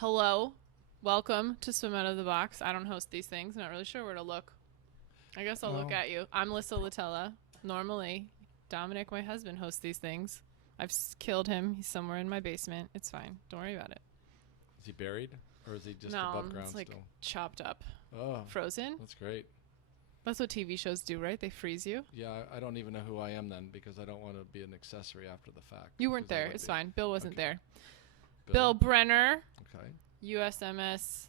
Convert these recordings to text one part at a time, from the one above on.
Hello. Welcome to Swim Out of the Box. I don't host these things. Not really sure where to look. I guess I'll look Well, at you. I'm Lissa Latella. Normally, Dominic, my husband, hosts these things. I've killed him. He's somewhere in my basement. It's fine. Don't worry about it. is he buried or is he just No, above ground it's like still? chopped up. Oh, Frozen? that's great. That's what TV shows do, right? They freeze you. Yeah, I don't even know who I am then because I don't want to be an accessory after the fact. You weren't 'cause I there. would It's be. fine. Bill wasn't Okay. there. Bill Brenner, Okay. USMS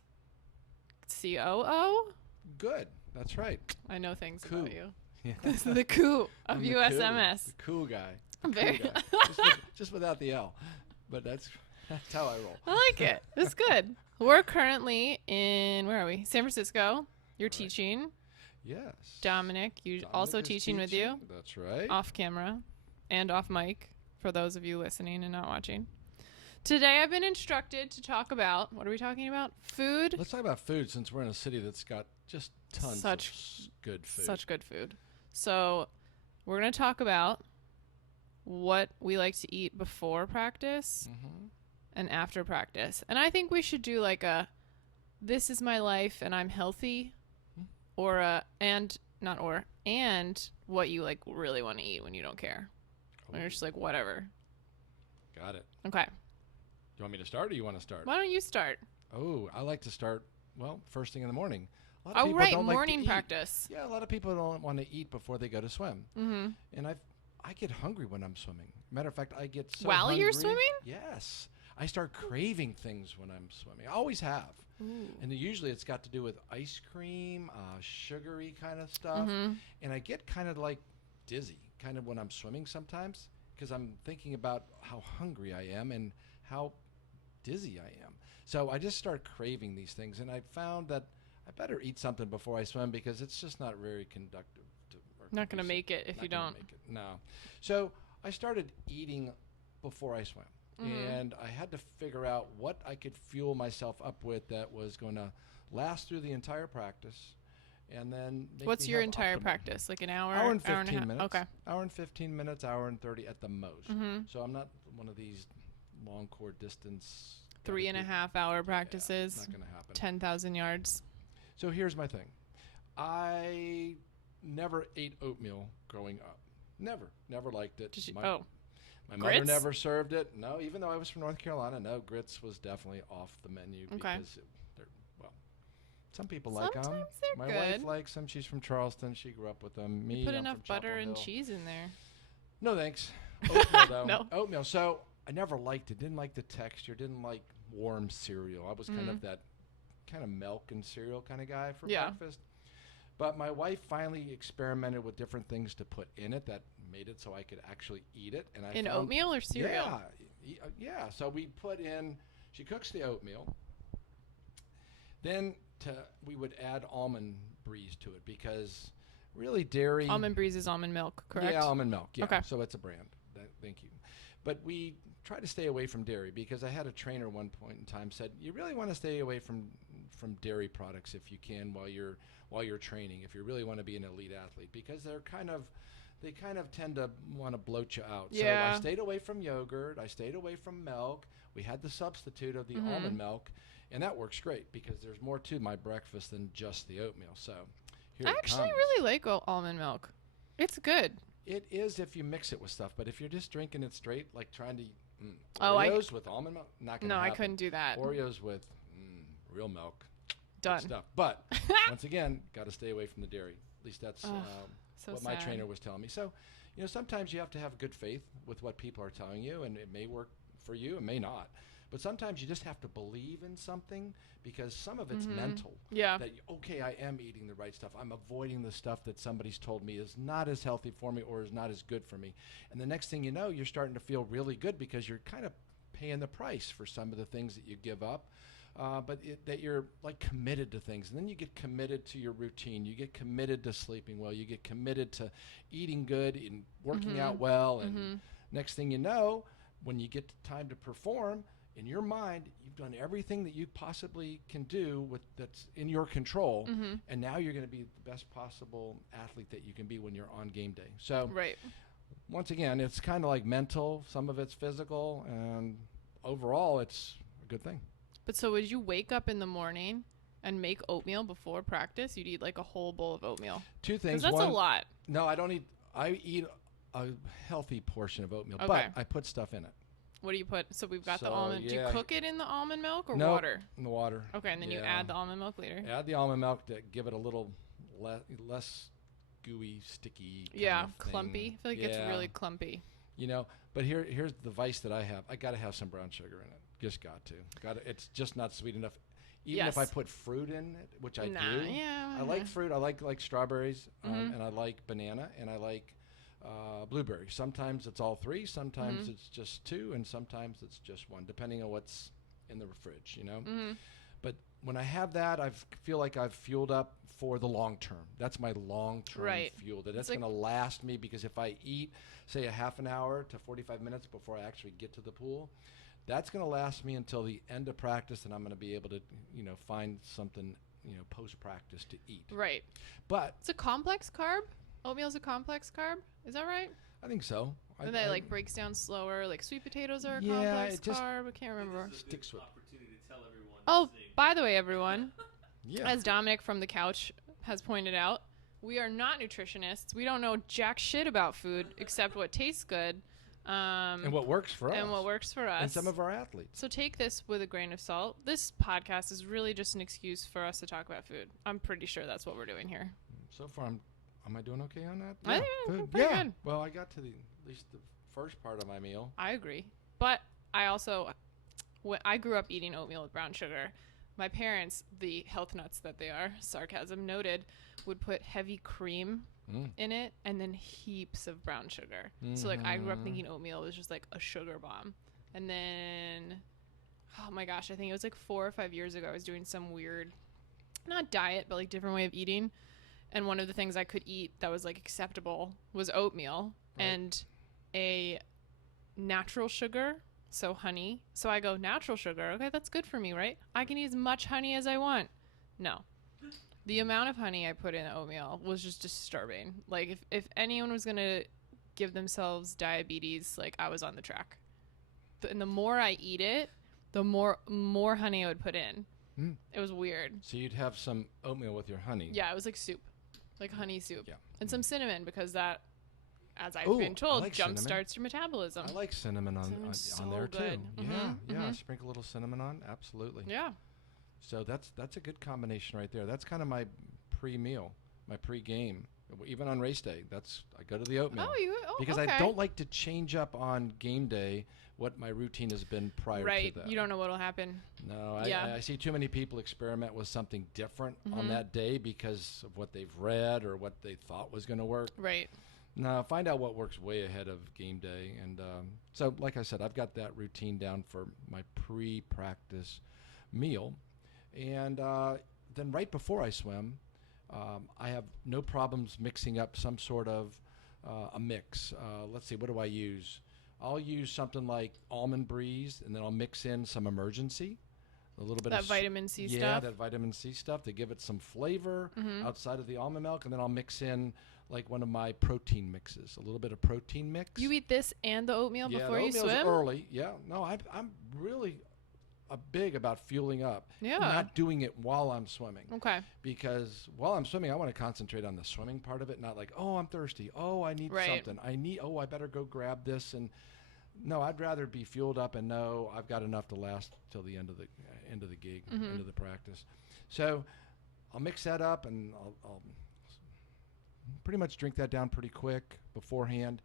COO. Good. That's right. I know things Coup. about you. Yeah. This is the coup of I'm the USMS. The cool guy. Very. Cool guy. just without the L. But that's how I roll. I like it. It's good. We're currently in, where are we? San Francisco. You're Right. teaching. Yes. Dominic, you Dominic also is teaching with you That's right. off camera and off mic for those of you listening and not watching. Today I've been instructed to talk about, what are we talking about? Food. Let's talk about food since we're in a city that's got just tons of good food. Such good food. So we're going to talk about what we like to eat before practice Mm-hmm. and after practice. And I think we should do like a, this is my life and I'm healthy, or a, and what you like really want to eat when you don't care. When you're just like, whatever. Got it. Okay. You want me to start or you want to start? Why don't you start? Oh, I like to start, well, first thing in the morning. A lot of Oh, people right. don't like to Morning eat. practice. Yeah, a lot of people don't want to eat before they go to swim. Mm-hmm. And I get hungry when I'm swimming. Matter of fact, I get so While hungry. you're swimming? Yes. I start craving things when I'm swimming. I always have. Ooh. And usually it's got to do with ice cream, sugary kind of stuff. Mm-hmm. And I get kind of like dizzy kind of when I'm swimming sometimes because I'm thinking about how hungry I am and how dizzy I am. So I just start craving these things. And I found that I better eat something before I swim because it's just not very conductive. Not going to make it if Not you gonna don't. make it. No. So I started eating before I swam. Mhm. And I had to figure out what I could fuel myself up with that was going to last through the entire practice. And then make What's me your have entire optimal- practice? Like an hour? Hour and hour 15 and a minutes. half? Okay. Hour and 15 minutes, hour and 30 at the most. Mm-hmm. So I'm not one of these long court distance. 3.5 hour practices. Not going to happen. 10,000 yards. So here's my thing. I never ate oatmeal growing up. Never liked it. Did you, My oh, mother grits? never served it. No, even though I was from North Carolina, no, grits was definitely off the menu Okay. because well, some people like them. sometimes they're My good. wife likes them. She's from Charleston. She grew up with them. Me, You put I'm enough from butter Chapel and Hill. cheese in there. No thanks. Oatmeal though. No. Oatmeal. So I never liked it. Didn't like the texture. Didn't like warm cereal. I was kind of that kind of milk and cereal kind of guy for Yeah. breakfast. But my wife finally experimented with different things to put in it that made it so I could actually eat it. And I In found, oatmeal or cereal? Yeah. So we put in. She cooks the oatmeal. Then we would add almond breeze to it because really dairy. Almond breeze is almond milk, correct? Yeah, almond milk. Yeah. Okay. So it's a brand. Thank you. But we try to stay away from dairy because I had a trainer one point in time said you really want to stay away from dairy products if you can while you're training if you really want to be an elite athlete because they kind of tend to want to bloat you out. Yeah. So I stayed away from yogurt. I stayed away from milk. We had the substitute of the almond milk, and that works great because there's more to my breakfast than just the oatmeal. So here I it actually comes. really like almond milk. It's good. It is if you mix it with stuff, but if you're just drinking it straight, like trying to Oh, Oreos with almond milk, not gonna No, happen. I couldn't do that. Oreos with real milk, good Done. stuff. But once again, got to stay away from the dairy. At least that's So what my sad. trainer was telling me. So, sometimes you have to have good faith with what people are telling you, and it may work for you, it may not. But sometimes you just have to believe in something because some of it's mental. Yeah. That, okay, I am eating the right stuff. I'm avoiding the stuff that somebody's told me is not as healthy for me or is not as good for me. And the next thing you know, you're starting to feel really good because you're kind of paying the price for some of the things that you give up. That you're like committed to things. And then you get committed to your routine. You get committed to sleeping well. You get committed to eating good and working out well. And next thing you know, when you get time to perform, in your mind, you've done everything that you possibly can do that's in your control, and now you're going to be the best possible athlete that you can be when you're on game day. So, Right. once again, it's kind of like mental. Some of it's physical, and overall, it's a good thing. But so would you wake up in the morning and make oatmeal before practice? You'd eat like a whole bowl of oatmeal. Two things. Because that's One, a lot. No, I don't eat. I eat a healthy portion of oatmeal, Okay. but I put stuff in it. What do you put? So we've got the So, almond. Do you yeah. cook it in the almond milk or Nope, water? in the water. Okay, and then you Yeah. add the almond milk later. Add the almond milk to give it a little less gooey, sticky. Kind Yeah, of thing. clumpy. I feel like it's Yeah. really clumpy. You know, but here's the vice that I have. I got to have some brown sugar in it. Just got to. It's just not sweet enough. Even if I Yes. put fruit in it, which I Nah, do. yeah. I like fruit. I like strawberries, Mhm. and I like banana, and I like blueberry. Sometimes it's all three. Sometimes it's just two, and sometimes it's just one, depending on what's in the fridge. You know. Mhm. But when I have that, I feel like I've fueled up for the long term. That's my long term Right. fuel. That's like- going to last me, because if I eat, say, a half an hour to 45 minutes before I actually get to the pool, that's going to last me until the end of practice, and I'm going to be able to, find something, post practice to eat. Right. But It's a complex carb. Oatmeal's a complex carb. Is that right? I think so. And that like breaks down slower. Like sweet potatoes are a Yeah, complex it just- carb. I can't remember. This is a Sticks good with- opportunity to tell everyone. Oh, listening. by the way, everyone, Yeah. as Dominic from the couch has pointed out, we are not nutritionists. We don't know jack shit about food except what tastes good. And what works for us. And what works for us. And some of our athletes. So take this with a grain of salt. This podcast is really just an excuse for us to talk about food. I'm pretty sure that's what we're doing here. So far, am I doing okay on that? I think food. we're pretty good. Well, I got to at least the first part of my meal. I agree. But I also, I grew up eating oatmeal with brown sugar. My parents, the health nuts that they are, sarcasm noted, would put heavy cream in it and then heaps of brown sugar. So like I grew up thinking oatmeal was just like a sugar bomb. And then, oh my gosh, I think it was like 4 or 5 years ago, I was doing some weird, not diet, but like different way of eating. And one of the things I could eat that was like acceptable was oatmeal and a natural sugar. So honey. So I go, natural sugar. Okay, that's good for me, right? I can eat as much honey as I want. No. The amount of honey I put in oatmeal was just disturbing. Like if anyone was going to give themselves diabetes, like I was on the track. And the more I eat it, the more honey I would put in. It was weird. So you'd have some oatmeal with your honey. Yeah, it was like soup. Like honey soup. Yeah. And some cinnamon because that, as I've Ooh, been I told, like jump cinnamon. starts your metabolism. I like cinnamon on Cinnamon's so there good. too. Mhm, Yeah, mhm. sprinkle a little cinnamon on. Absolutely. Yeah. So that's a good combination right there. That's kind of my pre-meal, my pre-game. Even on race day, I go to the oatmeal. Because okay. I don't like to change up on game day what my routine has been prior Right. to that. You don't know what'll happen. No, Yeah. I see too many people experiment with something different on that day because of what they've read or what they thought was going to work. Right. No, find out what works way ahead of game day. And so, like I said, I've got that routine down for my pre-practice meal. And then right before I swim, I have no problems mixing up some sort of a mix. Let's see, what do I use? I'll use something like Almond Breeze, and then I'll mix in some Emergency, a little bit That of vitamin C yeah, stuff. that vitamin C stuff to give it some flavor Mm-hmm. outside of the almond milk, and then I'll mix in like one of my protein mixes, a little bit of protein mix. You eat this and the oatmeal yeah, before the you oatmeal's swim? early. Yeah, no, I'm really big about fueling up. Yeah. Not doing it while I'm swimming. Okay. Because while I'm swimming, I want to concentrate on the swimming part of it, not like, oh, I'm thirsty. Oh, I need Right. something. I better go grab this. And no, I'd rather be fueled up and know I've got enough to last till the end of the gig, end of the practice. So I'll mix that up, and I'll pretty much drink that down pretty quick beforehand.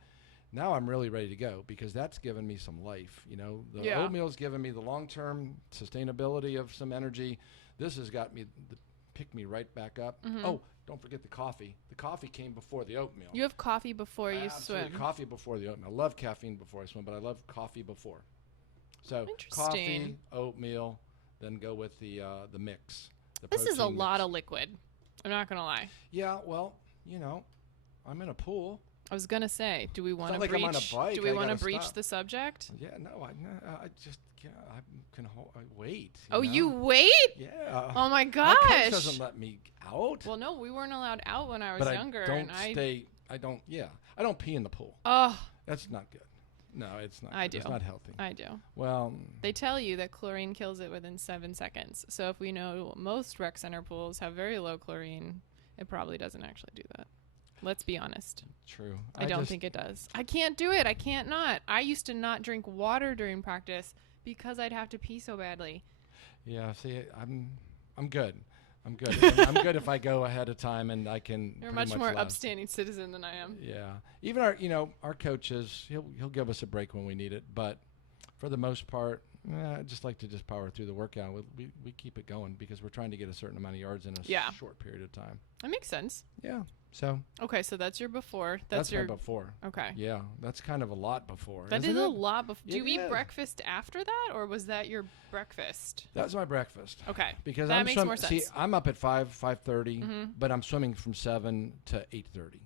Now I'm really ready to go because that's given me some life. You know, the Yeah. oatmeal's given me the long-term sustainability of some energy. This has got me picked me right back up. Oh, don't forget the coffee. The coffee came before the oatmeal. You have coffee before you Absolutely, swim. coffee before the oatmeal. I love caffeine before I swim, but I love coffee before. So coffee, Interesting. oatmeal, then go with the mix. The This is a protein lot mix. of liquid. I'm not going to lie. Yeah, well, I'm in a pool. I was going to say, do we want to not like I'm on a breach bike, do we I want to gotta breach stop. the subject? Yeah, no, I just can't. I can wait. Oh, know? you wait? Yeah. Oh my My coach gosh. doesn't let me out. Well, no, we weren't allowed out when I was but younger I don't and stay. I don't. Yeah, I don't pee in the pool. Oh, That's not good. No, it's not. I good. do. It's not healthy. I do. Well, They tell you that chlorine kills it within 7 seconds. So if we know most rec center pools have very low chlorine, it probably doesn't actually do that. Let's be honest. true. I don't think it does. I can't do it. I can't not. I used to not drink water during practice because I'd have to pee so badly. Yeah. See, I'm good. I'm good. I'm good if I go ahead of time and I can. You're a pretty much more last. upstanding citizen than I am. Yeah. Even our coaches, he'll give us a break when we need it, but for the most part, I just like to just power through the workout. We keep it going because we're trying to get a certain amount of yards in a short period of time. That makes sense. Yeah. So. Okay, so that's your before. That's your my before. Okay. Yeah, that's kind of a lot before. That is a lot before. Do you eat is. breakfast after that, or was that your breakfast? That's my breakfast. Okay. Because that makes more sense. See, I'm up at 5:30, but I'm swimming from 7 to 8:30.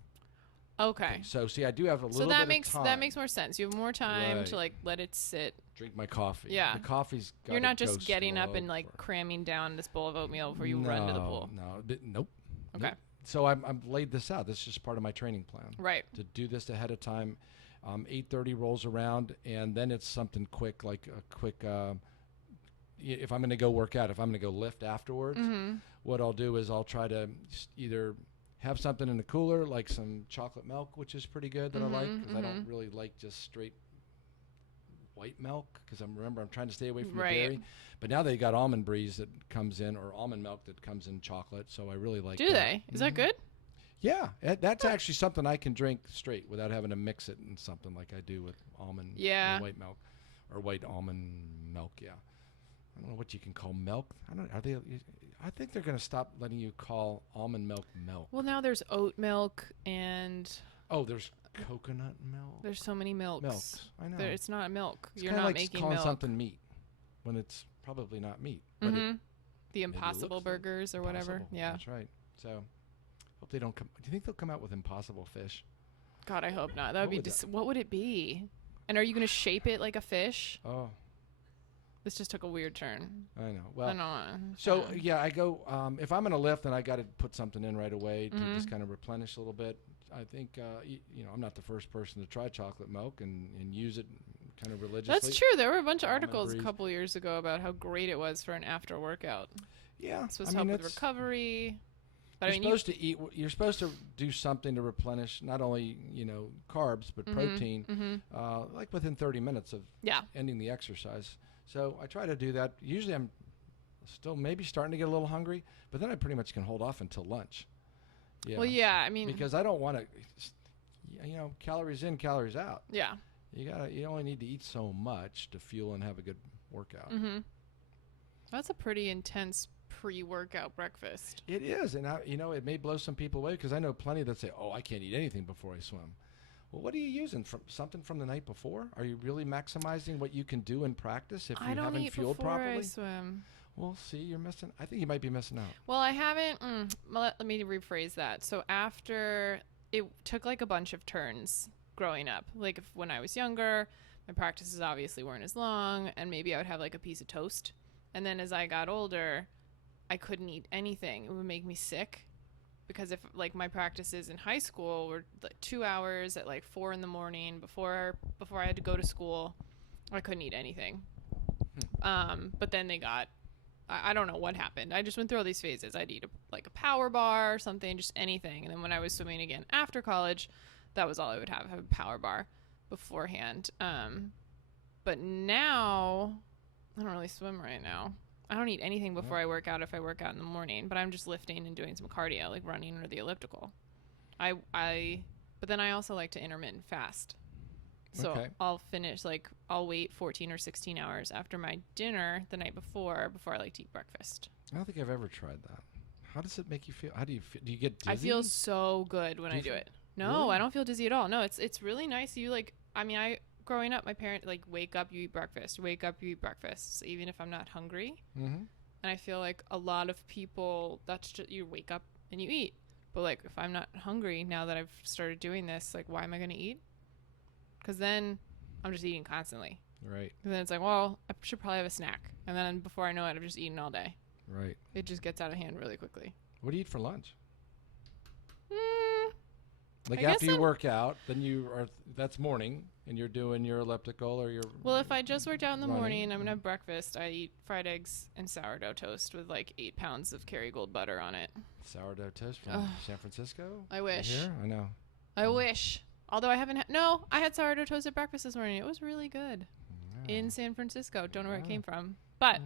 Okay. So see, I do have a little bit of time. That makes more sense. You have more time Right. to like let it sit. Drink my coffee. Yeah. The coffee's got You're not to go just getting up slow and like before. cramming down this bowl of oatmeal before you run to the pool. Nope. Okay. Nope. So I've laid this out. This is just part of my training plan. Right. To do this ahead of time. 8:30 rolls around, and then it's something quick, like a quick. If I'm going to go work out, if I'm going to go lift afterwards, what I'll do is I'll try to either have something in the cooler, like some chocolate milk, which is pretty good that I like, because I don't really like just straight white milk, because I'm trying to stay away from the dairy. But now they got almond breeze that comes in, or almond milk that comes in chocolate, so I really like. Do they? Is that good? Yeah, that's actually something I can drink straight without having to mix it in something like I do with almond or white milk, or white almond milk. Yeah, I don't know what you can call milk. I think they're going to stop letting you call almond milk milk. Well, now there's oat milk and. Oh, there's coconut milk. There's so many milks. I know. It's not milk. It's You're not like making calling milk. something meat when it's probably not meat. But The Impossible Burgers or whatever. Impossible. Yeah. That's right. So, hope they don't come. Do you think they'll come out with Impossible Fish? God, I hope not. That would be. What would it be? And are you going to shape it like a fish? Oh. This just took a weird turn. I know. Well, I know. so yeah, I go. If I'm going to lift, then I got to put something in right away to just kind of replenish a little bit. I think I'm not the first person to try chocolate milk and use it kind of religiously. That's true. There were a bunch of articles a couple years ago about how great it was for an after workout. Yeah, It's supposed to help with recovery. But You're supposed to do something to replenish not only carbs but protein, like within 30 minutes of ending the exercise. So I try to do that. Usually I'm still maybe starting to get a little hungry, but then I pretty much can hold off until lunch. Yeah. Well, yeah, I mean, because I don't want to, calories in, calories out. Yeah. You only need to eat so much to fuel and have a good workout. That's a pretty intense pre-workout breakfast. It is, and it may blow some people away because I know plenty that say, "Oh, I can't eat anything before I swim." Well, what are you using? Something from the night before? Are you really maximizing what you can do in practice if you haven't fueled properly? I don't eat before I swim. Well, see, you're missing. I think you might be missing out. Well, I haven't. Let me rephrase that. So after it took like a bunch of turns growing up. Like when I was younger, my practices obviously weren't as long, and maybe I would have like a piece of toast. And then as I got older, I couldn't eat anything. It would make me sick. Because if like my practices in high school were like 2 hours at like 4 a.m. before I had to go to school, I couldn't eat anything. But then they got, I don't know what happened. I just went through all these phases. I'd eat a power bar or something, just anything. And then when I was swimming again after college, that was all I would have a power bar beforehand. But now I don't really swim right now. I don't eat anything before I work out if I work out in the morning, but I'm just lifting and doing some cardio, like running or the elliptical. But then I also like to intermittent fast. So I'll wait 14 or 16 hours after my dinner the night before I like to eat breakfast. I don't think I've ever tried that. How does it make you feel? How do you feel? Do you get dizzy? I feel so good when I do it. No, really? I don't feel dizzy at all. No, it's really nice. Growing up, my parents wake up, you eat breakfast. Wake up, you eat breakfast. So even if I'm not hungry, and I feel like a lot of people, that's just you wake up and you eat. But like if I'm not hungry now that I've started doing this, like why am I going to eat? Because then I'm just eating constantly. Right. And then it's like, well, I should probably have a snack. And then before I know it, I've just eaten all day. Right. It just gets out of hand really quickly. What do you eat for lunch? Like I guess after you I'm- work out, then that's morning, and you're doing your elliptical or your. Well, if I just worked out in the running. morning, I'm going to have breakfast. I eat fried eggs and sourdough toast with like 8 pounds of Kerrygold butter on it. Sourdough toast from Ugh. San Francisco. I wish. Here, I know. I wish. Although I haven't no, I had sourdough toast at breakfast this morning. It was really good. Yeah. In San Francisco. Don't know where it Yeah. came from. But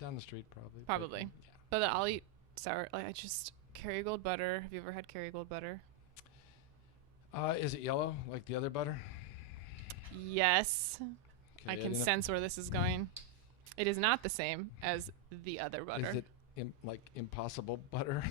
Down the street, probably. Probably. But I'll eat I just Kerrygold butter. Have you ever had Kerrygold butter? Is it yellow like the other butter? Yes. Okay, I can didn't- sense where this is going. It is not the same as the other butter. Is it like impossible butter?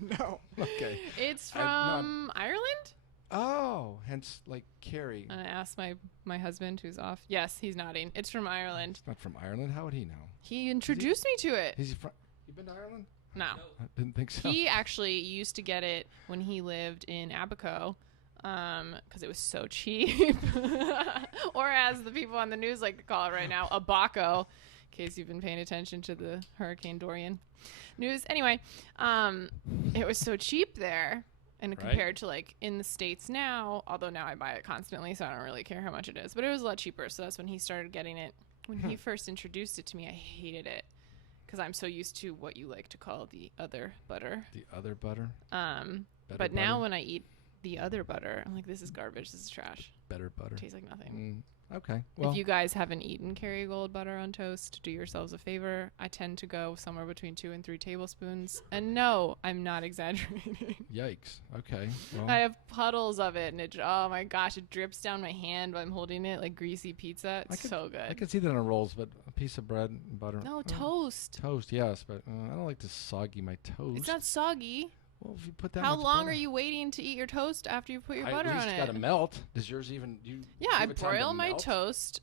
No. Okay. It's I- no, I'm- from Ireland? Oh, hence like Kerry. And I asked my husband who's off. Yes, he's nodding. It's from Ireland. It's not from Ireland. How would he know? He introduced me to it. Is he from? You been to Ireland? No. I didn't think so. He actually used to get it when he lived in Abaco because it was so cheap. Or as the people on the news like to call it right now, Abaco, in case you've been paying attention to the Hurricane Dorian news. Anyway, it was so cheap there. And Right. compared to like in the States now, although now I buy it constantly, so I don't really care how much it is. But it was a lot cheaper. So that's when he started getting it. When he first introduced it to me, I hated it because I'm so used to what you like to call the other butter. The other butter. But Better now butter? when I eat the other butter, I'm like, this is garbage. This is trash. Better butter. It tastes like nothing. Okay. Well, If you guys haven't eaten Kerrygold butter on toast, do yourselves a favor. I tend to go somewhere between 2 and 3 tablespoons. And no, I'm not exaggerating. yikes. Okay. Well, I have puddles of it, and oh my gosh, it drips down my hand while I'm holding it like greasy pizza. It's so good. I can see that on rolls, but a piece of bread and butter. No, Oh, toast. Toast, yes, but I don't like to soggy my toast. It's not soggy. Well, if you put that How much long butter- are you waiting to eat your toast after you put your I butter at least on got it? to melt. Does yours even? Yeah, I give it time to broil my melt? toast.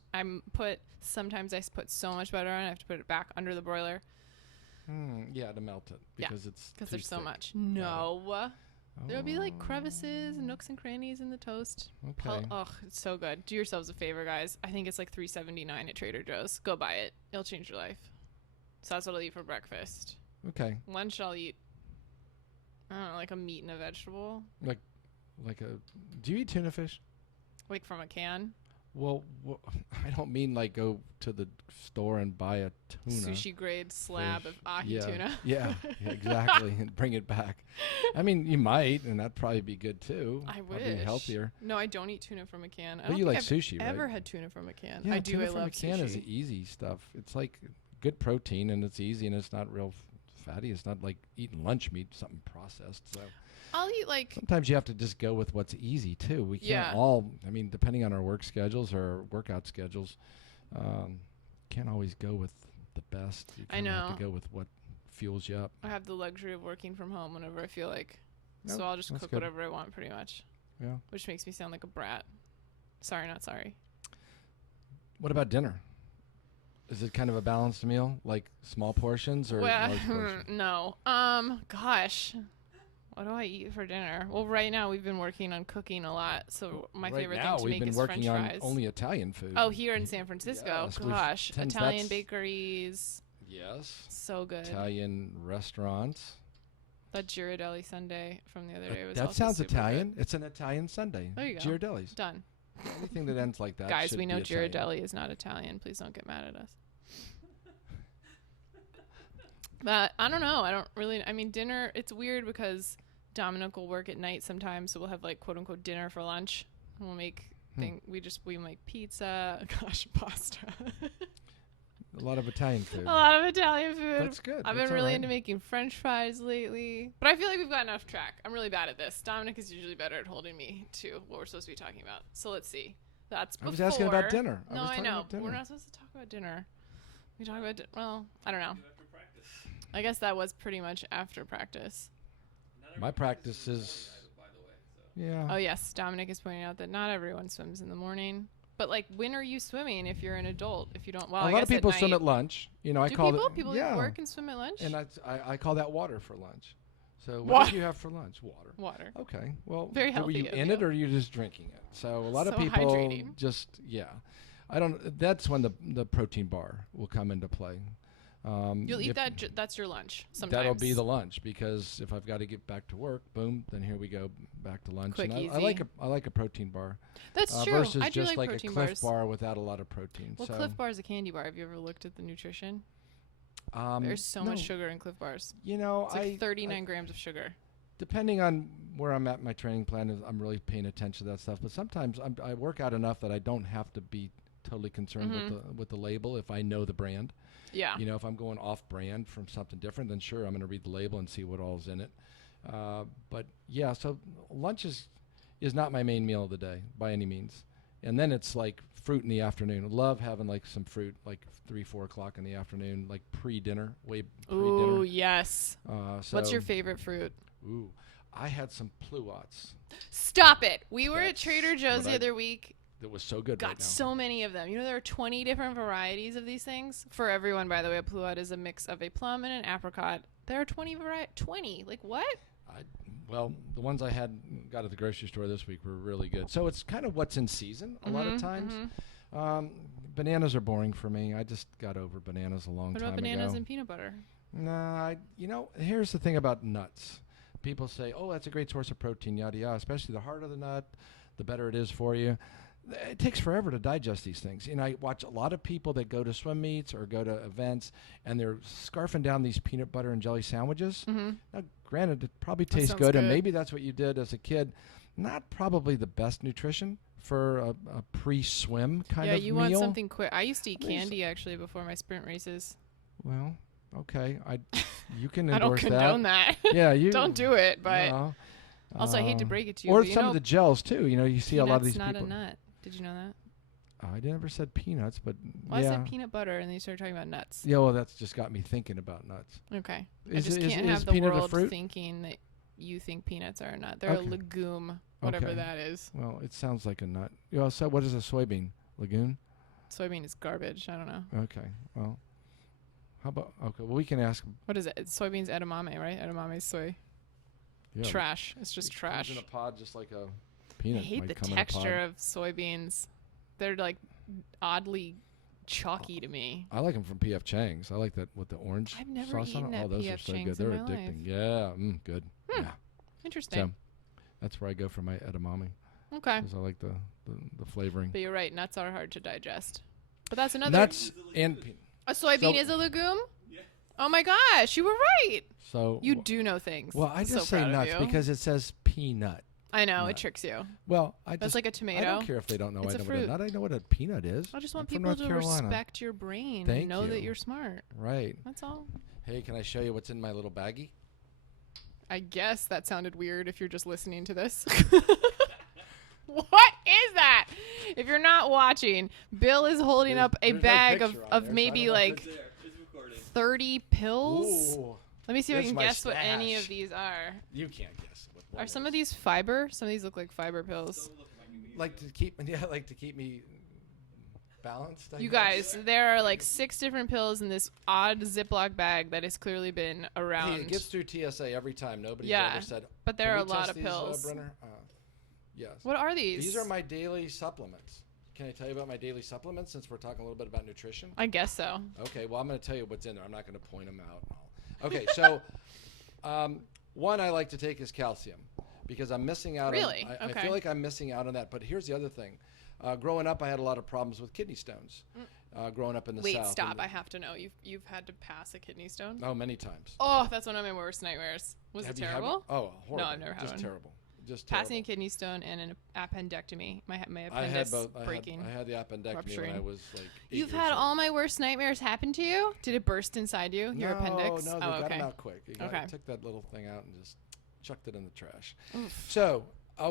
Sometimes I put so much butter on it, I have to put it back under the broiler Yeah, to melt it Yeah, because it's because too there's so thick. much. No. There'll be like Oh, crevices and nooks and crannies in the toast. Okay. Oh, it's so good. Do yourselves a favor, guys. I think it's like $3.79 at Trader Joe's. Go buy it. It'll change your life. So that's what I'll eat for breakfast. Okay. Lunch, I'll eat, I don't know, like a meat and a vegetable, Like a. Do you eat tuna fish? like from a can. Well, I don't mean like go to the store and buy a tuna. Sushi grade slab fish. of ahi yeah. tuna. Yeah, exactly, and bring it back. I mean, you might, and that'd probably be good too. I Probably wish. healthier. No, I don't eat tuna from a can. I But don't you think like I've sushi, right? ever had tuna from a can. Yeah, I do. tuna I from love a can is sushi. easy stuff. It's like good protein, and it's easy, and it's not real fatty. It's not like eating lunch meat, something processed. So I'll eat like sometimes you have to just go with what's easy too. We can't Yeah. all. I mean, depending on our work schedules or our workout schedules, can't always go with the best. You I kinda have know. to go with what fuels you up. I have the luxury of working from home whenever I feel like. Yep, So I'll just that's cook good. whatever I want pretty much. Yeah. Which makes me sound like a brat. Sorry, not sorry. What about dinner? Is it kind of a balanced meal, like small portions or Well, large portions? no. Gosh. What do I eat for dinner? Well, right now we've been working on cooking a lot, so my right favorite now thing to we've make been is working French on fries. only Italian food. Oh, here in San Francisco. Yes, we've- Gosh, since Italian that's- bakeries. Yes. So good. Italian restaurants. That Girardelli Sunday from the other day was That also sounds super Italian. It's an Italian Sunday. There you go. Girardelli's. Good. Done. Anything that ends like that. Guys, should we be know Italian. Girardelli is not Italian. Please don't get mad at us. But I don't know. I don't really. I mean, dinner. It's weird because Dominic will work at night sometimes, so we'll have like quote unquote dinner for lunch. And we'll make we make pizza. Gosh, pasta. A lot of Italian food. A lot of Italian food. That's good. I've That's been really all right. into making French fries lately, but I feel like we've gotten off track. I'm really bad at this. Dominic is usually better at holding me to what we're supposed to be talking about. So let's see. That's I before. was asking about dinner. No, was I talking know. about dinner. We're not supposed to talk about dinner. We talk about well, I don't know. I guess that was pretty much after practice. My practice is. Yeah. Oh yes, Dominic is pointing out that not everyone swims in the morning. But like, when are you swimming if you're an adult? If you don't, well, a I lot guess of people at swim night. at lunch. You know, I Do call people? it. People yeah. work and swim at lunch. And I call that water for lunch. So Wa- what did you have for lunch? Water. Water. Okay. Well, Very were healthy you of in you. it or are you just drinking it? So a lot of So people hydrating. just I don't. That's when the protein bar will come into play. You'll eat that. That's your lunch. Sometimes that'll be the lunch, because if I've got to get back to work, boom, then here we go back to lunch. Quick, and easy. I like a protein bar. That's true. Versus I do just like a protein Cliff bars. bar without a lot of protein. Well, so, Cliff Bar is a candy bar. Have you ever looked at the nutrition? There's so no. much sugar in Cliff Bars. You know, It's like 39 grams of sugar. Depending on where I'm at in my training plan, I'm really paying attention to that stuff. But sometimes I work out enough that I don't have to be totally concerned with the label if I know the brand. Yeah. You know, if I'm going off brand from something different, then sure, I'm going to read the label and see what all's in it. But yeah, so lunch is not my main meal of the day by any means. And then it's like fruit in the afternoon. Love having like some fruit like 3-4 o'clock in the afternoon, like pre-dinner, way pre-dinner. Ooh, yes. So What's your favorite fruit? Ooh, I had some pluots. Stop it. We were at That's Trader Joe's what the I- other week. That was so good Got right now. so many of them. You know, there are 20 different varieties of these things. For everyone, by the way, a pluot is a mix of a plum and an apricot. There are 20 20. Like, what? Well, the ones I got at the grocery store this week were really good. So it's kind of what's in season a lot of times. Bananas are boring for me. I just got over bananas a long What time about bananas ago. and peanut butter? Nah, you know, here's the thing about nuts. People say, oh, that's a great source of protein, yada, yada, especially the harder the nut, the better it is for you. It takes forever to digest these things. You know, I watch a lot of people that go to swim meets or go to events, and they're scarfing down these peanut butter and jelly sandwiches. Now, granted, it probably tastes sounds good, and good. maybe that's what you did as a kid. Not probably the best nutrition for a pre-swim kind Yeah, of you meal. want something quick. I used to eat I mean, candy, actually, before my sprint races. Well, okay, you can I don't endorse condone that. Yeah, you Don't do it, but no. also I hate to break it to you. Or but you some know, of the gels too. You know, you see a lot of these peanut's people. not a nut. Did you know that? I never said peanuts, but Well, yeah. I said peanut butter, and then you started talking about nuts. Yeah, well, that's just got me thinking about nuts. Okay. I Is just it- is- can't is have the peanut a world fruit? thinking that you think peanuts are a nut. They're Okay. a legume, whatever Okay. that is. Well, it sounds like a nut. Yeah. So, what is a soybean? Lagoon? Soybean is garbage. I don't know. Okay. Well, how about? Okay. Well, we can ask. What is it? It's soybeans edamame, right? Edamame is soy. Yeah, Trash. It's just it trash. Comes in a pod, just like a I peanut. hate might the come in a pod. texture of soybeans. They're like oddly chalky to me. I like them from P.F. Chang's. I like that with the orange I've never sauce on eaten it. at Oh, those P.F. are so Chang's good. in They're my addicting. life. Yeah. Good. Yeah. Interesting. So that's where I go for my edamame. Okay. Because I like the flavoring. But you're right. Nuts are hard to digest. But that's another. Nuts and peanut. A soybean So- is a legume? Yeah. Oh my gosh, you were right. So You do know things. Well, I I'm just so say proud of nuts you. because it says peanut. I know, nut. it tricks you. Well, That's like a I tomato. don't care if they don't know It's I a know what a fruit. nut. I know what a peanut is. I just want I'm from people North to Carolina. respect your brain Thank and know that you. you're smart. Right. That's all. Hey, can I show you what's in my little baggie? I guess that sounded weird if you're just listening to this. What is that? If you're not watching, Bill is holding up a there's no bag picture on of there, so I maybe don't know if like It's there. It's recording. 30 pills. Ooh, Let me see if I That's can my guess what any stash. of these are. you can't guess. What one Are some is. of these fiber? Some of these look like fiber pills. Don't look at my computer. like to keep me balanced? I You guess? guys, there are like 6 different pills in this odd Ziploc bag that has clearly been around. Hey, it gets through TSA every time. Nobody's Yeah, ever said. but there "Can are we a lot test of these, pills. Brenner? Yes. What are these? These are my daily supplements. Can I tell you about my daily supplements since we're talking a little bit about nutrition? I guess so. Okay, well, I'm going to tell you what's in there. I'm not going to point them out. Okay, so one I like to take is calcium because I'm missing out Really? on I Okay. feel like I'm missing out on that. But here's the other thing. Growing up, I had a lot of problems with kidney stones. Growing up in the Wait, South. stop. and- I have to know. You've had to pass a kidney stone? Oh, many times. Oh, that's one of my worst nightmares. Was Have it you had terrible? one? Oh, horrible. I've never had Just one. terrible. Just Passing a terrible. kidney stone and an appendectomy. My I had appendix both. breaking. I had the appendectomy when rupturing. I was like 8 You've years had old. all my worst nightmares happen to you? Did it burst inside you? Your appendix? No, they oh, got okay. them out quick. You Okay. took that little thing out and just chucked it in the trash. Oof. So,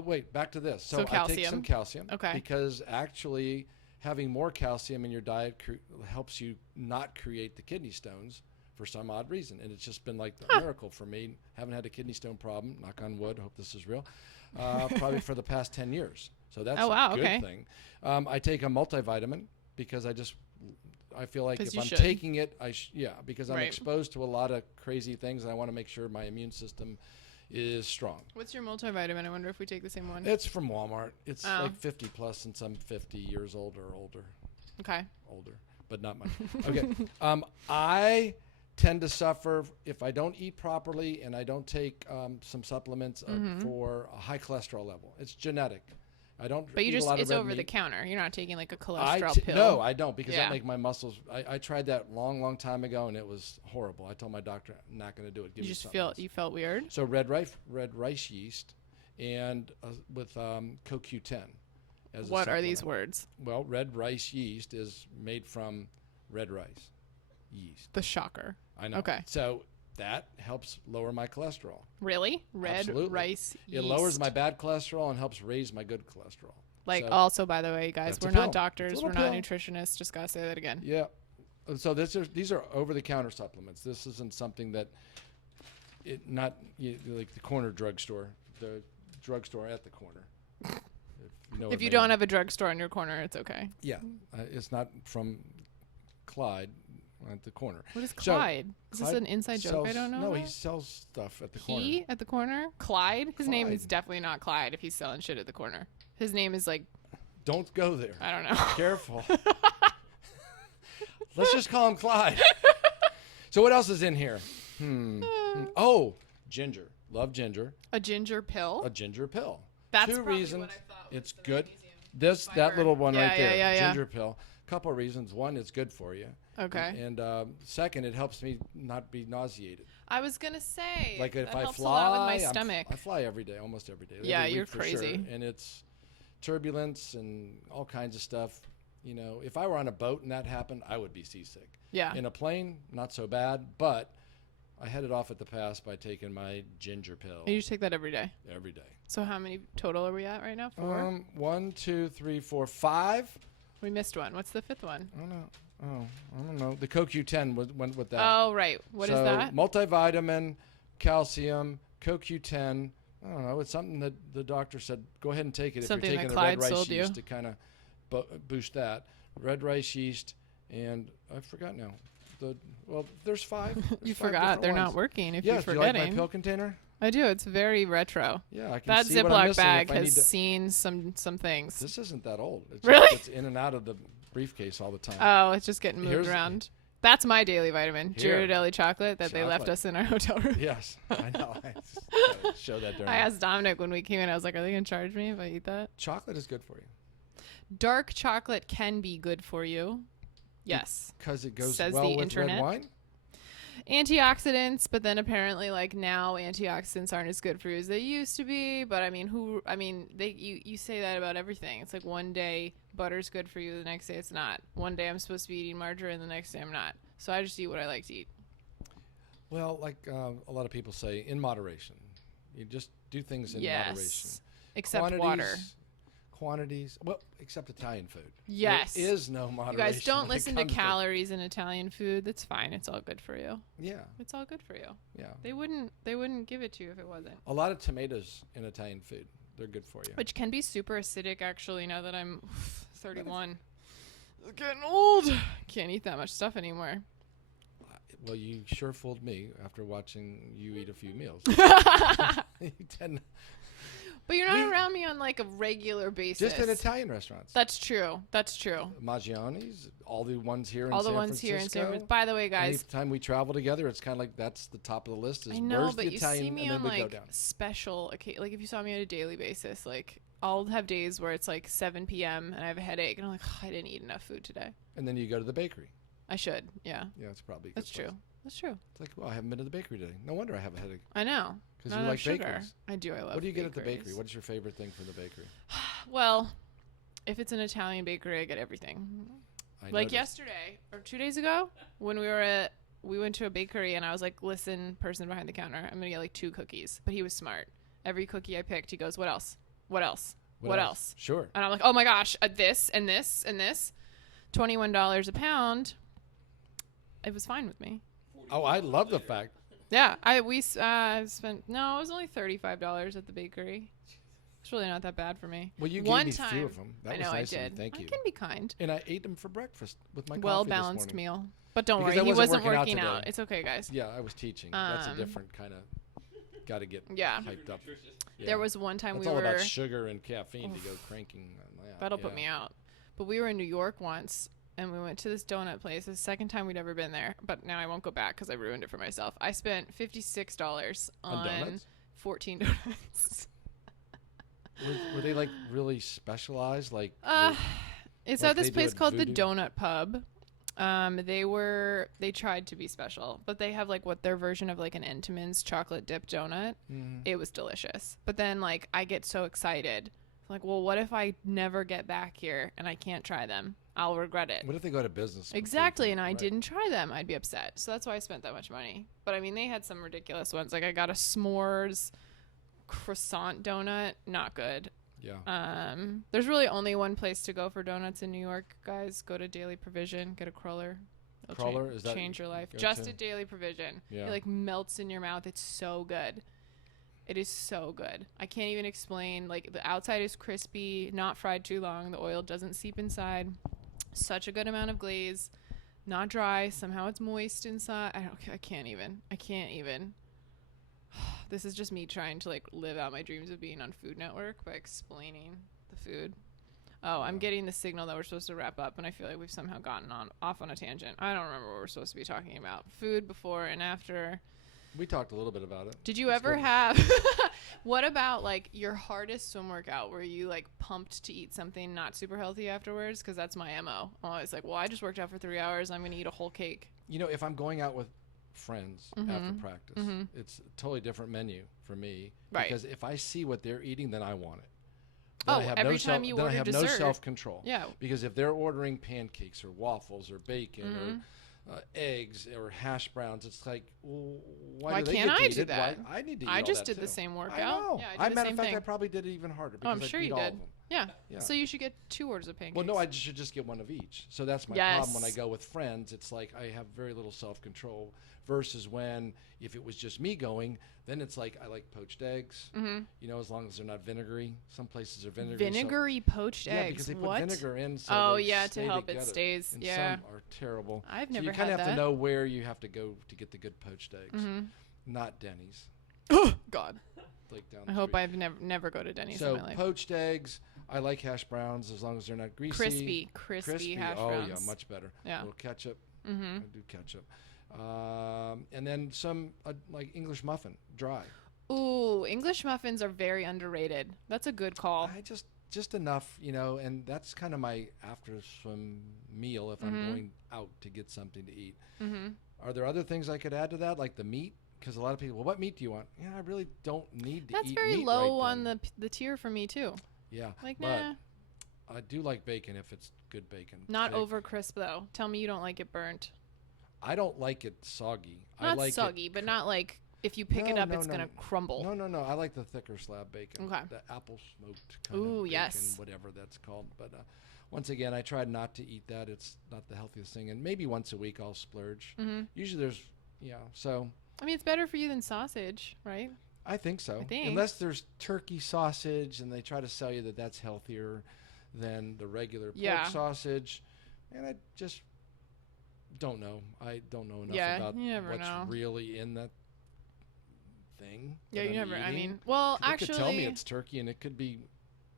wait, back to this. So I take some calcium. Okay. Because actually having more calcium in your diet helps you not create the kidney stones for some odd reason. And it's just been like a miracle for me. Haven't had a kidney stone problem, knock on wood, hope this is real, probably for the past 10 years. So that's Oh, wow, a good okay. thing. I take a multivitamin because I feel like 'Cause if you I'm should. taking it, because I'm Right. exposed to a lot of crazy things, and I want to make sure my immune system is strong. What's your multivitamin? I wonder if we take the same one. It's from Walmart. It's Oh. like 50 plus, since I'm 50 years old or older. Okay. but not much. Okay. I tend to suffer if I don't eat properly and I don't take some supplements for a high cholesterol level. It's genetic. I don't. But you eat a just lot of it's red over the meat. counter. You're not taking like a cholesterol pill. No, I don't because Yeah. that make my muscles. I tried that long time ago and it was horrible. I told my doctor I'm not going to do it. Give You me just something else. you felt weird. So red rice yeast and with CoQ10. As a What are these supplement. words? Well, red rice yeast is made from red rice yeast. The shocker. I know. Okay. So that helps lower my cholesterol. Really? Red Absolutely. rice yeast. It lowers my bad cholesterol and helps raise my good cholesterol. Like, So also, by the way, guys, that's a we're not pill. doctors. It's a We're little not pill. nutritionists. Just got to say that again. Yeah. So these are over-the-counter supplements. This isn't something that like the corner drugstore, the drugstore at the corner. If you don't have a drugstore in your corner, it's okay. Yeah, it's not from Clyde at the corner. What is So, Clyde? Is this Clyde an inside joke I don't know? No, about? he sells stuff at the corner. He at the corner? Clyde? His name is Clyde. definitely not Clyde if he's selling shit at the corner. His name is like, Don't go there. I don't know. Careful. Let's just call him Clyde. So what else is in here? Oh, ginger. Love ginger. A ginger pill? A ginger pill. That's Two probably reasons. what I thought was It's the good. magnesium That fiber. little one Yeah, right there, yeah. ginger pill. Couple reasons. One, it's good for you. Okay. And second, it helps me not be nauseated. I was going to say, Like if that I helps fly, a lot with my stomach. I fly every day, almost every day. Yeah, every you're week for crazy. Sure. And it's turbulence and all kinds of stuff. You know, if I were on a boat and that happened, I would be seasick. Yeah. In a plane, not so bad, but I headed off at the pass by taking my ginger pill You just take that every day. every day. So how many total are we at right now? 4? 1, 2, 3, 4, 5. We missed one. What's the 5th one? I don't know. The CoQ10 went with that. Oh, right. What is that? Multivitamin, calcium, CoQ10. I don't know. It's something that the doctor said, go ahead and take it Something if that you're taking Clyde the red rice sold you. yeast to kind of boost that. Red rice yeast, and I forgot now. There's 5. There's You 5 forgot. different They're ones. not working if Yeah, you're do you like forgetting. my pill container? I do. It's very retro. Yeah, I can That see what I'm Ziploc missing bag if I need has to. seen some things. This isn't that old. It's Really? Just, it's in and out of the briefcase all the time. Oh, it's just getting moved Here's- around. That's my daily vitamin. Here. Ghirardelli chocolate that they left Chocolate. us in our hotel room. Yes, I know. I just gotta show that during. I asked Dominic when we came in, I was like, are they going to charge me if I eat that? Chocolate is good for you Dark chocolate can be good for you. Yes. because it goes Says well the with internet. red wine. Antioxidants, but then apparently like now antioxidants aren't as good for you as they used to be. But I mean, you say that about everything. It's like one day butter's good for you, the next day it's not. One day I'm supposed to be eating margarine, the next day I'm not. So I just eat what I like to eat. Well, like a lot of people say, in moderation. You just do things in moderation. Except water. Quantities. Well, except Italian food. Yes. There is no moderation. You guys don't when it listen to comes calories in Italian food. That's fine. It's all good for you. Yeah, It's all good for you. yeah. They wouldn't give it to you if it wasn't. A lot of tomatoes in Italian food. They're good for you. Which can be super acidic actually now that I'm 31. It's getting old. Can't eat that much stuff anymore. Well, you sure fooled me after watching you eat a few meals. You tend But you're not around me on like a regular basis. just in Italian restaurants. That's true. That's true. Maggiano's, all the ones here in All the San ones here in San Francisco. Francisco. By the way, guys, Anytime we travel together, it's kind of like that's the top of the list. Is I know, where's but the you Italian, see me and on then we go like down. special, like if you saw me on a daily basis, like I'll have days where it's like 7 p.m. and I have a headache and I'm like, I didn't eat enough food today. And then you go to the bakery. I should. Yeah, Yeah, it's probably a good that's place. true. That's true. It's like, well, I haven't been to the bakery today. No wonder I have a headache. I know. Because Not you enough like sugar. bakeries. I do. I love. What do you get at the bakery? bakeries. What is your favorite thing from the bakery? Well, if it's an Italian bakery, I get everything. I Like noticed. yesterday or 2 days ago when we went to a bakery and I was like, listen, person behind the counter, I'm going to get like 2 cookies. But he was smart. Every cookie I picked, he goes, what else? What else? What else? Sure. And I'm like, oh my gosh, this and this and this. $21 a pound. It was fine with me. Oh, I love the fact. Yeah, we spent, no, it was only $35 at the bakery. It's really not that bad for me. Well, you One gave me a few time- of them. That I was know nice I of you. did. Thank you. I can be kind. And I ate them for breakfast with my coffee Well this balanced morning. meal. But don't Because worry, I he wasn't wasn't working working out out. today. It's okay, guys. Yeah, I was teaching. That's a Um, different kind of. Got to get Yeah. hyped up. Yeah. There was one time That's we all were. about sugar and caffeine to go cranking. On that. That'll yeah. put me out. But we were in New York once, and we went to this donut place. The second time we'd ever been there, but now I won't go back because I ruined it for myself. I spent $56 on donuts? 14 donuts. Were they like really specialized? Like It's like at this they do place at called the Voodoo? Donut Pub. They tried to be special, but they have like what their version of like an Entenmann's chocolate dip donut. It was delicious. But then like I get so excited. Like, well, what if I never get back here and I can't try them? I'll regret it. What if they go to business? Exactly, and I Right. didn't try them. I'd be upset. So that's why I spent that much money. But I mean, they had some ridiculous ones. Like I got a s'mores croissant donut, not good. Yeah. There's really only one place to go for donuts in New York, guys. Go to Daily Provision, get a cruller. It'll Cruller? Is that change your life? go Just to? at Daily Provision. Yeah. It like melts in your mouth. It's so good. It is so good. I can't even explain. Like the outside is crispy, not fried too long. The oil doesn't seep inside. Such a good amount of glaze, not dry. Somehow it's moist inside. I can't even. This is just me trying to like live out my dreams of being on Food Network by explaining the food. Oh, I'm getting the signal that we're supposed to wrap up, and I feel like we've somehow gotten off on a tangent. I don't remember what we're supposed to be talking about. Food before and after. We talked a little bit about it. Did you It's ever good. have what about like your hardest swim workout where you like pumped to eat something not super healthy afterwards? Because that's my MO. I'm always like, well, I just worked out for 3 hours. I'm going to eat a whole cake. You know, if I'm going out with friends after practice, it's a totally different menu for me. Right. Because if I see what they're eating, then I want it. Then Oh, I have every no time you then I order have dessert. no self-control. Yeah. Because if they're ordering pancakes or waffles or bacon or eggs or hash browns, it's like, well, why do they can't get to I eat do it? that? Why, I need to eat I all just that did the too. same workout. I know. Yeah, I did the matter same of fact, thing. I probably did it even harder Oh, I'm because sure I you beat all did. of them. Yeah. Yeah. So you should get 2 orders of pancakes. Well, no, I should just get one of each. So that's my problem when I go with friends. It's like I have very little self-control versus when if it was just me going, then it's like I like poached eggs, you know, as long as they're not vinegary. Some places are vinegary. Vinegary poached Yeah, eggs. because they put What? vinegar in so Oh, they yeah, to stay help it together. stays. And Yeah. some are terrible. I've So never you kind had of have that. to know where you have to go to get the good poached eggs. Not Denny's. God. Like down I the hope street. I've never go to Denny's So in my life. poached eggs, I like hash browns as long as they're not greasy. Crispy hash oh browns. yeah, much better. Yeah. A little ketchup. I do ketchup. And then some like English muffin, dry. Ooh, English muffins are very underrated. That's a good call. I just enough, you know, and that's kind of my after swim meal if I'm going out to get something to eat. Are there other things I could add to that, like the meat? Because a lot of people, well, what meat do you want? Yeah, I really don't need to That's eat very meat low right on then. the tier for me too. Yeah, Like, but nah. I do like bacon if it's good bacon. Not thick. over crisp though. Tell me you don't like it burnt. I don't like it soggy. I Not like soggy, it but not like if you pick it No, up, no, it's no. gonna crumble. No. I like the thicker slab bacon. Okay. The apple smoked kind Ooh, of bacon, yes. whatever that's called. But once again, I tried not to eat that. It's not the healthiest thing. And maybe once a week I'll splurge. Usually there's, so I mean, it's better for you than sausage, right? I think so. I think. Unless there's turkey sausage and they try to sell you that that's healthier than the regular pork sausage. And I just don't know. I don't know enough about you never what's know. really in that thing. Yeah, that you I'm never. I eating. mean, well, They actually, could tell me it's turkey and it could be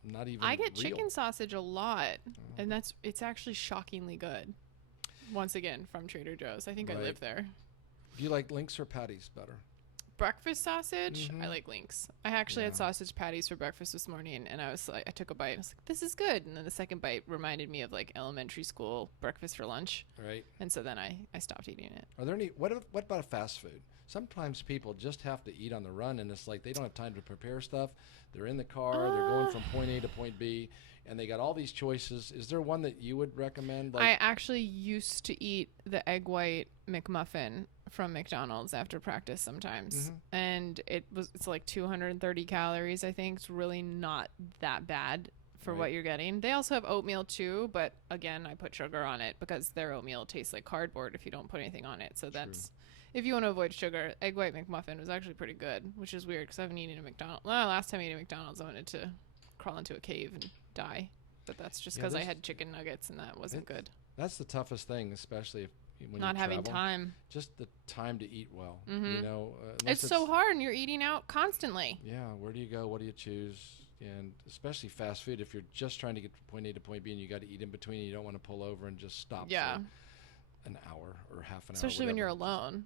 not even I get real. chicken sausage a lot, and it's actually shockingly good. Once again, from Trader Joe's. I think I Right. live there. Do you like links or patties better? Breakfast sausage, I like links. I actually had Yeah. sausage patties for breakfast this morning, and I was like, I took a bite, and I was like, this is good. And then the second bite reminded me of like elementary school breakfast for lunch, Right. and so then I stopped eating it. Are there any what about a fast food? Sometimes people just have to eat on the run and it's like they don't have time to prepare stuff. They're in the car, they're going from point A to point B, and they got all these choices. Is there one that you would recommend? I actually used to eat the egg white McMuffin from McDonald's after practice sometimes, and it's like 230 calories. I think it's really not that bad for what you're getting. They also have oatmeal too, but again, I put sugar on it because their oatmeal tastes like cardboard if you don't put anything on it. So that's if you want to avoid sugar. Egg white McMuffin was actually pretty good, which is weird because I haven't eaten a McDonald's. Well, last time I ate a McDonald's, I wanted to crawl into a cave and die, but that's just because I had chicken nuggets and that wasn't good. That's the toughest thing, especially if when Not you having travel. time. Just the time to eat well. You know, It's so hard and you're eating out constantly. Yeah, where do you go? What do you choose? And especially fast food, if you're just trying to get from point A to point B and you got to eat in between, and you don't want to pull over and just stop for an hour or half an hour. Especially when you're alone.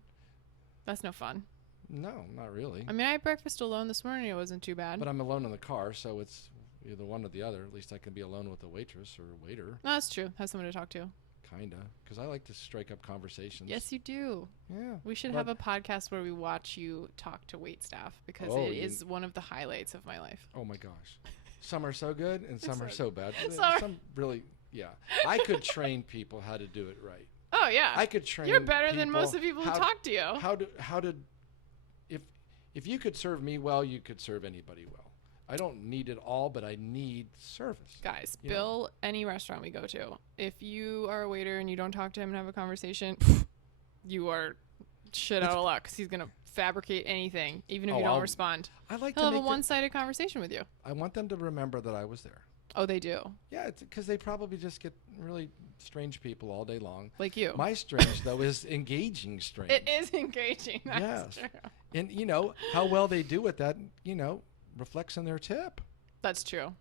That's no fun. No, not really. I mean, I had breakfast alone this morning. It wasn't too bad. But I'm alone in the car, so it's either one or the other. At least I can be alone with a waitress or a waiter. No, that's true. Have someone to talk to. Kinda, because I like to strike up conversations. Yes, you do. Yeah. We should have a podcast where we watch you talk to wait staff, because it is one of the highlights of my life. Oh my gosh. Some are so good and some are so bad. Sorry. Some really, yeah. I could train people how to do it right. Oh yeah. I could train. You're better than most of the people who talk to you. How to if you could serve me well, you could serve anybody well. I don't need it all, but I need service. Guys, Bill, any restaurant we go to, if you are a waiter and you don't talk to him and have a conversation, you are shit out of luck, because he's going to fabricate anything, even if you don't respond. He'll have a one-sided conversation with you. I want them to remember that I was there. Oh, they do? Yeah, because they probably just get really strange people all day long. Like you. My strange, though, is engaging strange. It is engaging. That's yes. true. And, how well they do with that, reflects on their tip. That's true.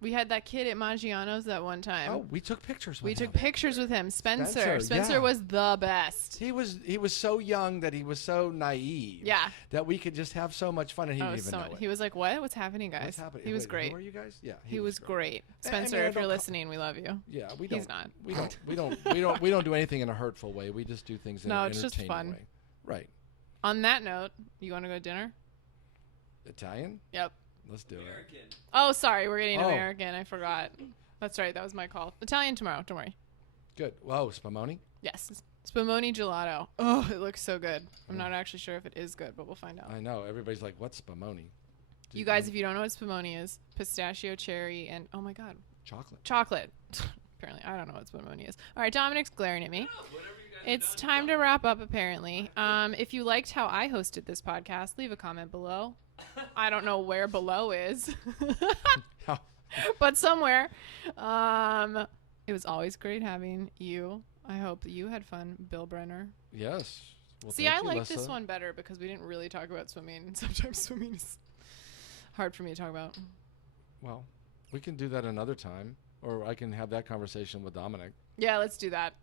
We had that kid at Maggiano's that one time. Oh, we took pictures with him. We took pictures with him. Spencer was the best. He was so young that he was so naive. Yeah. That we could just have so much fun, and he didn't even know it. He was like, "What? What's happening, guys?" What's happening? He was great. Who are you guys? Yeah. He was great. Spencer, if you're listening, we love you. Yeah, He's not. We don't do anything in a hurtful way. We just do things in an entertaining just fun. way. Right. On that note, you want to go to dinner? Italian? Yep. Let's do it. Oh, sorry. We're getting American. I forgot. That's right. That was my call. Italian tomorrow. Don't worry. Good. Whoa, spumoni? Yes. Spumoni gelato. Oh, it looks so good. I'm not actually sure if it is good, but we'll find out. I know. Everybody's like, what's spumoni? You guys, if you don't know what spumoni is, pistachio, cherry, and, oh my God. Chocolate. Apparently. I don't know what spumoni is. All right. Dominic's glaring at me. It's time to wrap up, apparently. If you liked how I hosted this podcast, leave a comment below. I don't know where below is, but somewhere. It was always great having you. I hope that you had fun, Bill Brenner. Yes. Well, see, I like this one better because we didn't really talk about swimming, and sometimes swimming is hard for me to talk about. Well, we can do that another time, or I can have that conversation with Dominic. Yeah, let's do that.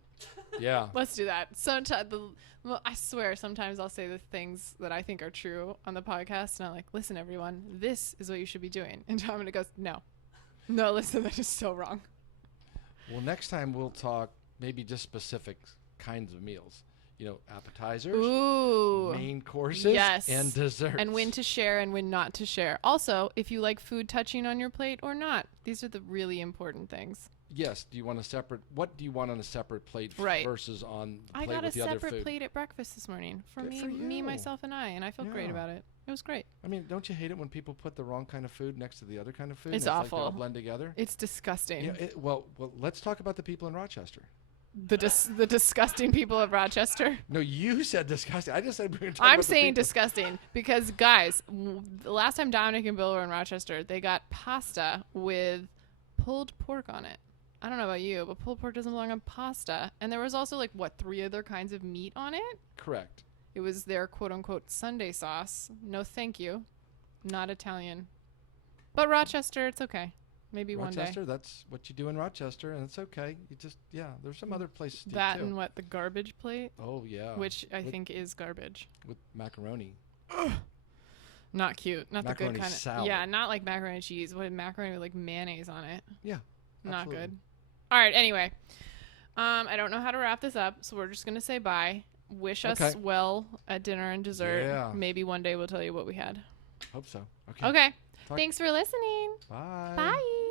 Yeah. Let's do that. Sometimes, I swear, sometimes I'll say the things that I think are true on the podcast, and I'm like, listen, everyone, this is what you should be doing. And Dominic goes, no, listen, that is so wrong. Well, next time we'll talk maybe just specific kinds of meals. Appetizers, main courses, and desserts. And when to share and when not to share. Also, if you like food touching on your plate or not. These are the really important things. Yes. What do you want on a separate plate versus on the plate with the other food? I got a separate plate at breakfast this morning for me, myself, and I felt great about it. It was great. I mean, don't you hate it when people put the wrong kind of food next to the other kind of food? It's Like awful. they all blend together. It's disgusting. Well, let's talk about the people in Rochester. The disgusting people of Rochester. No, you said disgusting. I just said we were talking I'm about saying disgusting because, guys, the last time Dominic and Bill were in Rochester, they got pasta with pulled pork on it. I don't know about you, but pulled pork doesn't belong on pasta. And there was also 3 other kinds of meat on it? Correct. It was their quote-unquote Sunday sauce. No, thank you. Not Italian. But Rochester, it's okay. Maybe one day. Rochester, that's what you do in Rochester, and it's okay. You just, there's some other places to eat that too. And what, the garbage plate? Oh, yeah. Which I think is garbage. With macaroni. Not cute. Not macaroni the good kind salad. of. Yeah, not like macaroni and cheese. What, macaroni with mayonnaise on it? Yeah. Not good. All right, anyway. I don't know how to wrap this up, so we're just going to say bye. Wish us well at dinner and dessert. Yeah. Maybe one day we'll tell you what we had. Hope so. Okay. Okay. Thanks for listening. Bye. Bye.